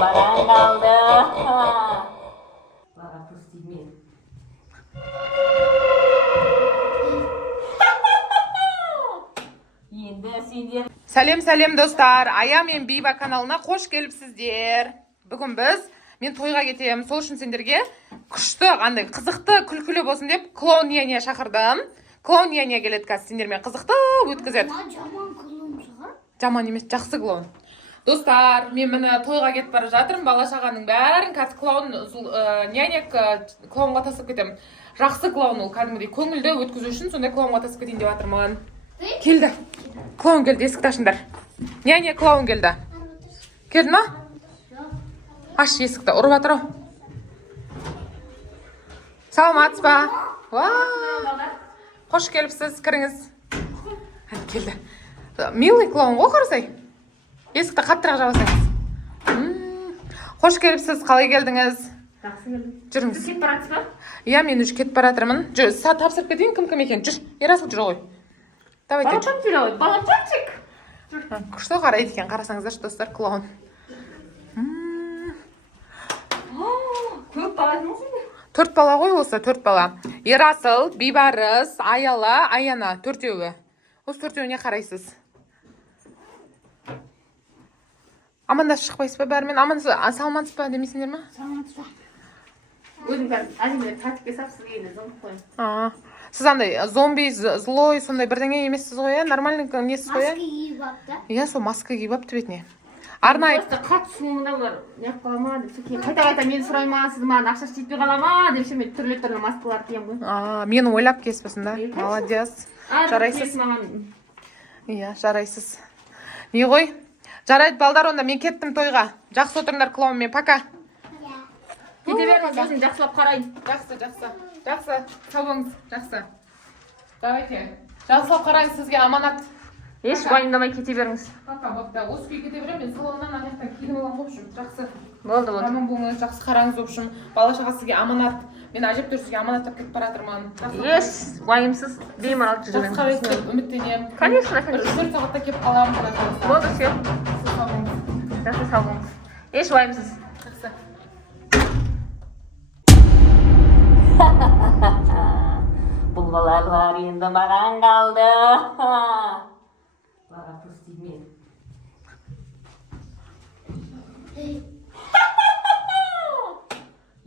Mаған kaldı. Bana püstüyüm. Енді сендер. Сәлем достар, Ая мен Биба каналына қош келіпсіздер. Бүгін мен тойға кетем. Сол үшін сендерге күшті, қандай қызықты, күлкілі болсын деп клоун Яния шақырдым. Клоун Яния келеді қазір сендермен қызықты өткізеді. Жаман клоун шығар? Жаман емес, жақсы клоун. Достар, мен міне тойға кетіп бара жатырмын. Бала шағаның бәрін қазір клоун Яния клоунға тасып кетемін. Жақсы клоун ол, кәдімгідей көңілді өткізу үшін сондай клоунға тасып кетейін деп жатырмын. Келді. Клоун келді, есікті ашыңдар. Няня клоун келді. Келді ма? Аш есікті, ұрып жатыр ау. Саламатсыз ба? Қош келіпсіз, кіріңіз. Келді. Милый клоун ғой қарасай. Есікті қаттырақ жабасаңыз. Қош келіпсіз, қалай келдіңіз? Жақсы келдім. Жүріңіз. Сіз кетіп баратсыз ба? Иә, мен уже кетіп бара жатырмын. Тапсырып кетейін, кім екен? Жүр, Ерасыл жүр ғой. Давайте. Балапанчик. Күшті қарайды екен, қарасаңыздаршы достар, клоун. Көп баласың сендер? 4 бала ғой осы, 4 бала. Ерасыл, Бибарыс, Аяла, Аяна, 4-еуі. Осы 4-еуіне қарайсыз. Амандасып шықпайсыз ба бәрімен? Саламатсыз ба демейсіңдер ме? Саламатсыз ба? Өзің бәрін әжімдер тәртіпке сап, сізге енді зұңғып қойын. Сіз андай зомби, злой, сондай бірдеңе емессіз ғой, ә? Нормальный несіз ғой, ә? Маска киіп апты. Иә, сол маска киіп апты бетіне. Арнайы. Просто қатты суыңда олар неғып қала ма деп қайта мен сұрай ма, сіз маған ақша жетпей қала ма деп мен түрлі маскалар киемін ғой. Мені ойлап кеспесін да. Молодец. Жарайсыз. Иә, жарайсыз. Не ғой? Жарайды, балдар, онда мен кеттім тойға. Жақсы отырыңдар клоунмен, пока. Кете беріңіз, өзім жақсылап қарайын. Жақсы. Сау болыңыз, жақсы. Давайте. Жақсылап қараңыз, сізге аманат. Еш уайымдамай кете беріңіз. Осы күй кете берем, мен салоннан аяқтан киініп алған қопшым. Жақсы. Болды. Аман болыңыз, жақсы қараңыз опшым. Бала шаға сізге аманат. Мен әжептәуір сізге аманаттап кетіп бара жатырмын. Еш уайымсыз беймарал жүргеніңіз. Жақсы қарайсыз деп үміттенемін. Конечно. 4 сағатта келіп қаламын. Болды, все. Жақсы, сау болыңыз. Еш уайымсыз. Жақсы. Бұл балалар енді маған қалды. Бара пүстеймен.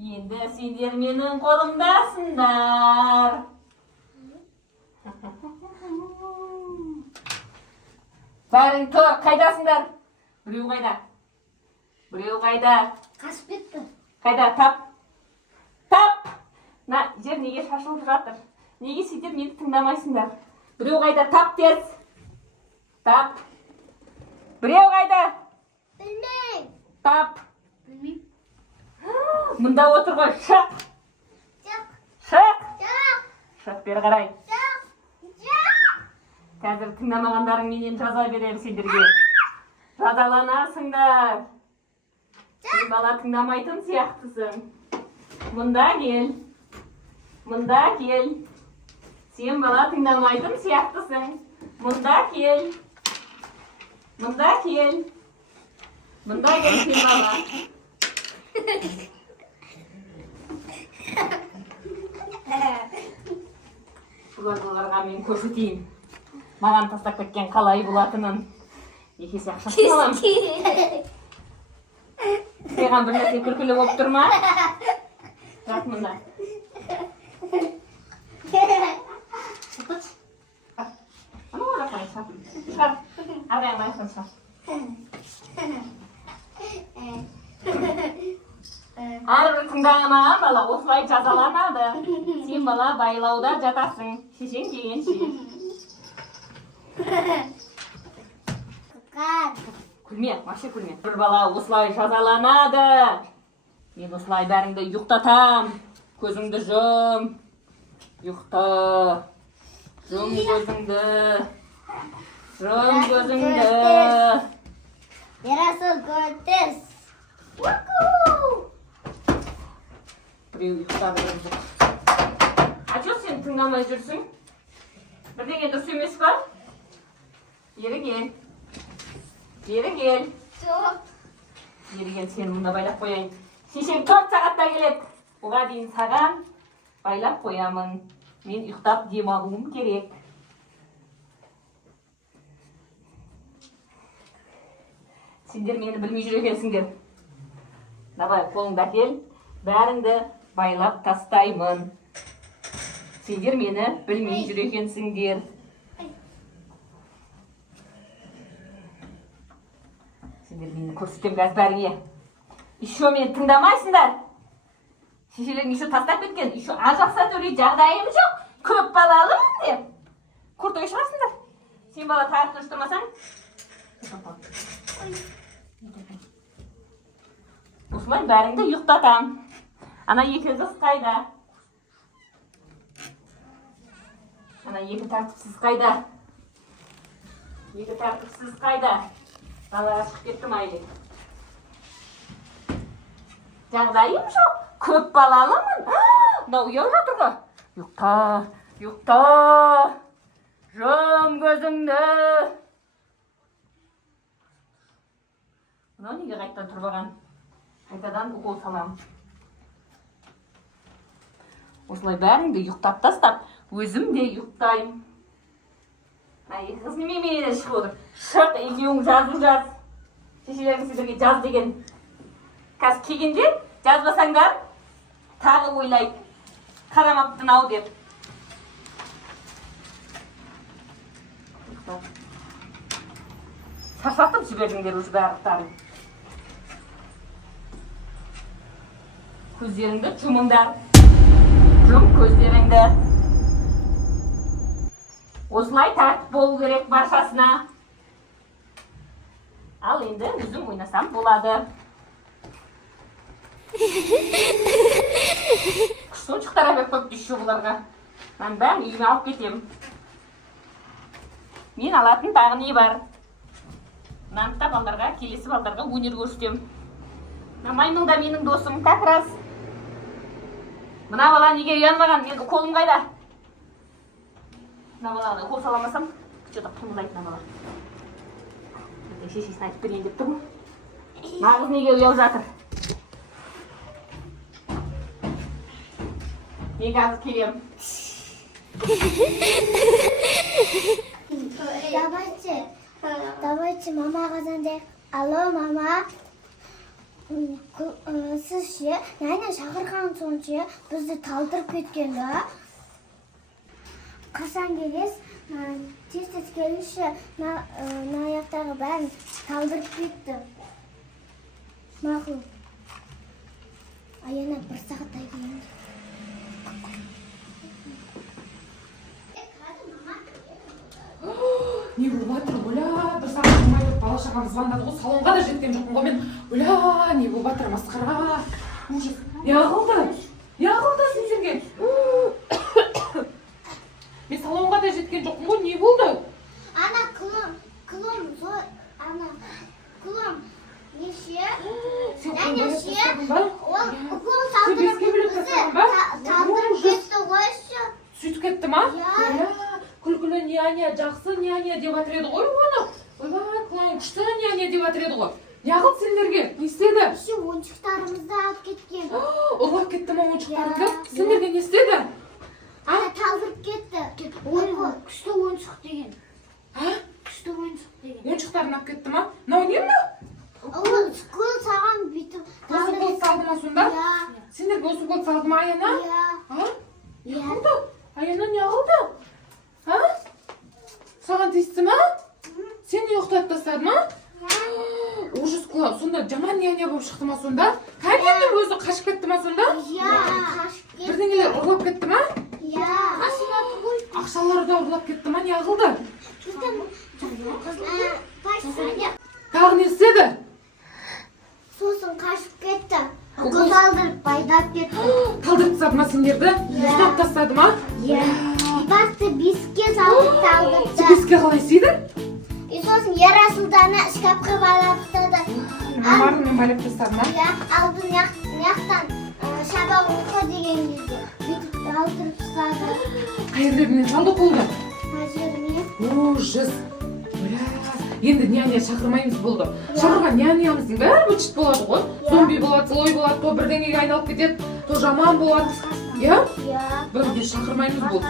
Енді сендер менің қолымдасыңдар. Бәрің тұр, қайдасыңдар? Біреу қайда? Қашып кетті. Қайда? Тап! Жер неге шашылып жатыр? Неге сөйтіп мені тыңдамайсыңдар? Біреу қайда? Тап тез! Тап! Біреу қайда? Білмейм. Тап! Білмейм. Мұнда отыр ғой, шық! Жоқ. Шық бері қарай. Жоқ. Қазір тыңдамағандарың менен жаза берем сендерге. Жазаланасыңдар. Сен бала тыңдамайтын сияқтысың. Мұнда кел. Сен бала тыңдамайтын сияқтысың. Мұнда кел сен бала. Бұларға мен көрсетейін. Маған тастап кеткен қалай болатынын. Екесе ақшасын аламын. Саған бір нәрсе күлкілі болып тұр ма? Жат мұнда. Ана орақ қарай шап. Шығар. Арғайын байқын шап. Әрбір тыңдамаған бала осылай жазаланады. Сен бала байлауда жатасың. Шешең келгенше. Күлме, вообще күлме. Бір бала осылай жазаланады. Мен осылай бәріңді ұйықтатам. Көзіңді жұм. Ұйықта. Жұм көзіңді. Ерасыл көртес. Біреу ұйықтап жүрді. Ачо, сен тыңдамай жүрсің? Бірдеңе дұрыс емес па? Ері кел. Beri gel. Çok. Beri gel, seni bunda baylap koyayım. Şişeң 4 сағатта келеді. Оға дейін саған байлап қоямын. Мен ұйықтап демалуым керек. Сендер мені білмей жүр екенсіңдер. Давай, қолыңды әкел. Бәріңді байлап тастаймын. Сендер мені білмей жүр екенсіңдер. Сендер мені көрсетем қазір бәріңе. Еще мені тыңдамайсыңдар. Шешелерің еще тастап кеткен. Еще ажақса төлей жағдайым жоқ. Көп балалымын деп. Куртка шығарсыңдар. Сен бала тағып тұрмасаң. Осылай бәріңді ұйықтатам. Ана екі қыз қайда? Ана екі тәртіпсіз қайда? Екі тәртіпсіз қайда? Далаға шығып кетті Майлик. Жағдайым жоқ. Көп балалымын. Мынау ұяу жатыр ғой. Ұйықта, ұйықта. Жом көзіңді. Мынау неге қайттан тұрып алған? Қайтадан укол салам. Осылай бәріңді ұйықтап тастап, өзім де ұйықтайым. Екі қыз неменен шығып отыр. Шық, екеуің жаз. Шешелерің сіздерге жаз деген. Қазір келгенде жазбасаңдар, тағы ойлайды. Қарамаптын ау деп. Шаршатып жібердіңдер өз барлықтарын. Көздеріңді жұмыңдар. Жұм көздеріңді. Осылай тәртіп болу керек баршасына. Ал енді өзім ойнасам болады. Күштоншықтар әбек қойып düşші бұларға. Мен бәрін үйіме алып кетем. Мен алатын тағы не бар? Нанта балдарға, келесі балдарға өнер көрсетем. Маймыл да менің досым, как раз. Мына бала неге ұянмаған? Менің қолым қайда? Мына балаға қол саламасам, что-то қымылдайды мына бала. Шешесін айтып берейін деп тұрмын. Нағыз неге ұяу жатыр? Мен қазір келем. Давайте мамаға звондайық. Алло, мама. Сіз ше, нәне шақырған соң ше, бізді талдырып кеткен да. Қашан келес? Тез келінші, аяқтағы бәрін талдырып кетті. Мақұл. Аяна бір сағаттай келеміз. Не болып жатыр, оля, бір сағат болмай тұрып бала шағам звондады ғой, салонға да жеткен жоқпын ғой мен. Оля, не болып жатыр, масқара. Ужас. Неғылды сендерге. Мен салонға да жеткен жоқпын ғой, не болды? Ана күлім, неше? Ол укол салдырып бізді талдырып кетті ғойшы. Сөйтіп кетті ма? Күлкілі няня, жақсы няня деп жатыр еді ғой оны. Ойбай, күшті няня деп жатыр еді ғой. Неғылды сендерге? Не істеді? Ше ойыншықтарымызды алып кеткен. Ұрлап кетті ма ойыншықтарыңды? Сендерге не істеді? Ана талдырып кетті. Күшті ойыншық деген. Күшті ойыншық деген. Ойыншықтарын алып кетті ма? Мынау не ма? Ол укол саған бүйтіп. Осы укол салды ма сонда? Сендерге осы укол салды ма Аяна? Не қылды? Аяна не қылды? Саған тиісті ма? Сені ұйықтатып тастады ма? Ужас қылау. Сонда жаман няня болып шықты ма сонда? Кәдімгі өзі қашып кетті ма сонда? Қашып кетті. Бірдеңелер ұрлап кетті ма? Ақшалары да ұрлап кетті ма? Не қылды? Тағы не істеді? Сосын қашып кетті. Укол салдырып байдап кетті. Талдырып тастады ма сендерді? Ұстап тастады ма? Басты беске салып талдырды. Беске қалай істейді? Сосын Ерасылданы шкафқа байлап тастады. Мамарымен байлап тастады ма? Ал бұл яқтан шаба ұйқы деген кезде бүйтіп алдырып тастады. Қай жерлерінен салды қолды? Мына жеріне. Ужас. енді няня шақырмаймыз болды. Шақырған нянямыздың бәрі быт болады ғой. Зомби болады, злой болады, то бірдеңеге айналып кетеді, то жаман болады. Иә? Бірге шақырмаймыз болды.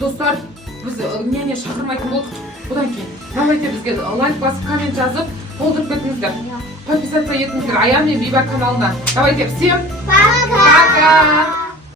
Достар, біз няня шақырмайтын болдық. Бұдан кейін давайте бізге лайк басып, коммент жазып, толтырып кетіңіздер. Подписаться етіңіздер Аян мен Биба каналына. Давайте всем Пока! пока!